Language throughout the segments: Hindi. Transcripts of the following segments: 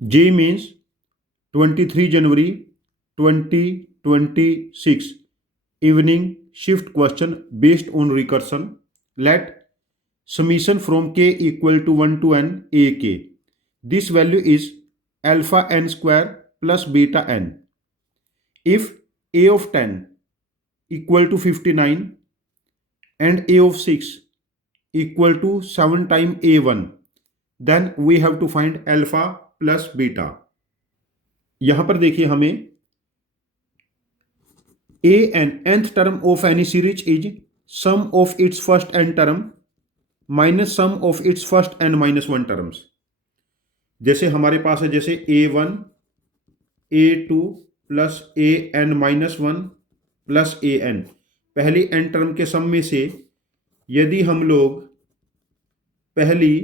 J means 23 January 2026 evening shift question based on recursion. Let summation from k equal to 1 to n ak. This value is alpha n square plus beta n. If a of 10 equal to 59 and a of 6 equal to 7 times a1, then we have to find alpha plus beta. यहां पर देखिए हमें a n nth term of any series is sum of its first n term minus sum of its first n minus 1 terms. जैसे हमारे पास है जैसे a1 a2 plus a n minus 1 plus a n, पहली n टर्म के सम में से यदि हम लोग पहली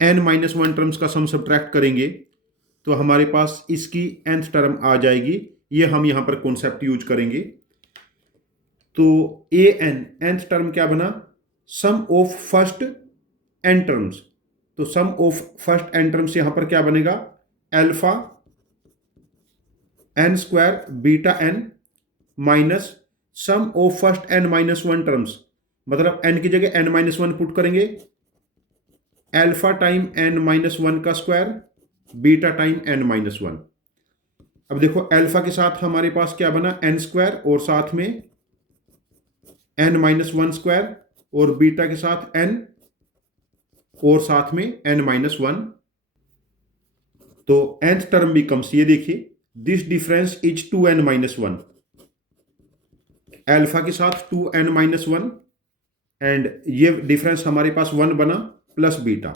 n माइनस 1 टर्म्स का सम सब्ट्रैक्ट करेंगे तो हमारे पास इसकी nth टर्म आ जाएगी. ये हम यहां पर कॉन्सेप्ट यूज करेंगे. तो a n nth टर्म क्या बना? सम ऑफ फर्स्ट n टर्म्स. तो सम ऑफ फर्स्ट n टर्म्स यहां पर क्या बनेगा? Alpha n square beta n minus sum of first n minus 1 terms, मतलब n की जगह n माइनस 1 पुट करेंगे. अल्फा टाइम n माइनस 1 का square beta time n minus 1. अब देखो अल्फा के साथ हमारे पास क्या बना? n स्क्वायर और साथ में n माइनस 1 स्क्वायर और बीटा के साथ n और साथ में n माइनस 1. तो nth टर्म बिकम्स, ये देखिए, this difference is 2n minus 1. Alpha के साथ 2n माइनस 1 एंड ये डिफरेंस हमारे पास 1 बना प्लस बीटा.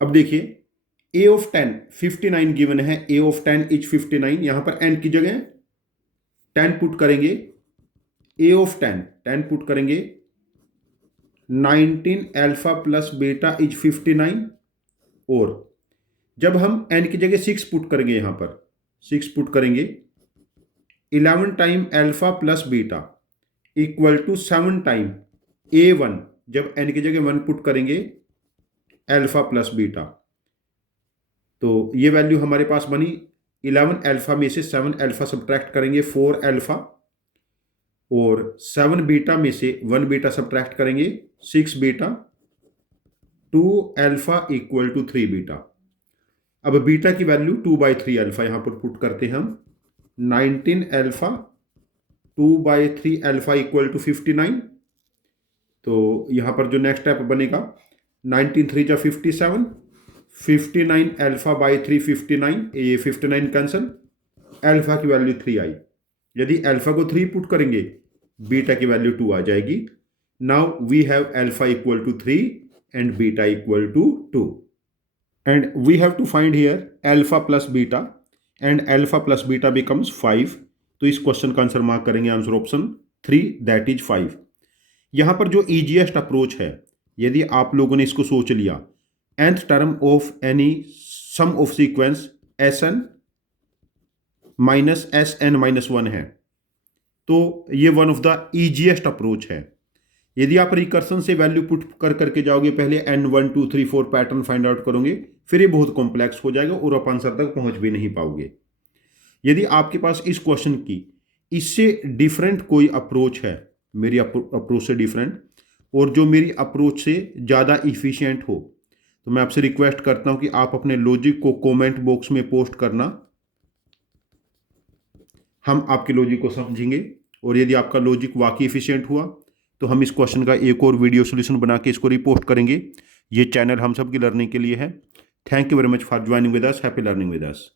अब देखिए a ऑफ 10 59 गिवन है. a of 10 is 59. यहां पर n की जगह 10 पुट करेंगे. a ऑफ 10 पुट करेंगे. 19 अल्फा प्लस बीटा इज 59. और जब हम n की जगह 6 पुट करेंगे, यहां पर 6 पुट करेंगे, 11 time alpha plus beta equal to 7 time a1. जब n की जगह 1 पुट करेंगे अल्फा प्लस बीटा, तो ये वैल्यू हमारे पास बनी. 11 अल्फा में से 7 अल्फा सब्ट्रैक्ट करेंगे 4 अल्फा, और 7 बीटा में से 1 बीटा सब्ट्रैक्ट करेंगे 6 beta. 2 alpha equal to 3 beta. अब बीटा की वैल्यू 2/3 अल्फा यहां पर पुट करते हैं हम. 19 अल्फा 2/3 अल्फा इक्वल टू 59. तो यहां पर जो नेक्स्ट स्टेप बनेगा, 19 3 जा 57, 59 अल्फा बाई 3 59, ये 59 कैंसल, अल्फा की वैल्यू 3 आई. यदि अल्फा को 3 पुट करेंगे बीटा की वैल्यू 2 आ जाएगी. Now we have alpha equal to 3 and beta equal to 2, and we have to find here alpha plus beta, and alpha plus beta becomes 5. तो इस क्वेश्चन का आंसर मार्क करेंगे आंसर ऑप्शन 3, दैट इज 5. यहां पर जो इजीएस्ट अप्रोच है, यदि आप लोगों ने इसको सोच लिया, nth term of any sum of sequence Sn minus Sn minus 1 है, तो ये one of the easiest approach है. यदि आप रिकर्सन से वैल्यू पुट कर करके जाओगे, पहले n 1 2 3 4 पैटर्न फाइंड आउट करोगे, फिर ये बहुत कॉम्प्लेक्स हो जाएगा और आप आंसर तक पहुंच भी नहीं पाओगे. यदि आपके पास इस क्वेश्चन की इससे डिफरेंट कोई अप्रोच है, मेरी अप्रोच से डिफरेंट, और जो मेरी अप्रोच से ज़्यादा इफ़िशियंट हो, तो मैं आपसे रिक्वेस्ट करता हूं कि आप अपने लॉजिक को कमेंट बॉक्स में पोस्ट करना. हम आपके लॉजिक को समझेंगे, और यदि आपका लॉजिक वाकई इफ़िशियंट हुआ तो हम इस क्वेश्चन का एक और वीडियो सोल्यूशन बना के इसको रिपोस्ट करेंगे. ये चैनल हम सब की लर्निंग के लिए है. Thank you very much for joining with us. Happy learning with us.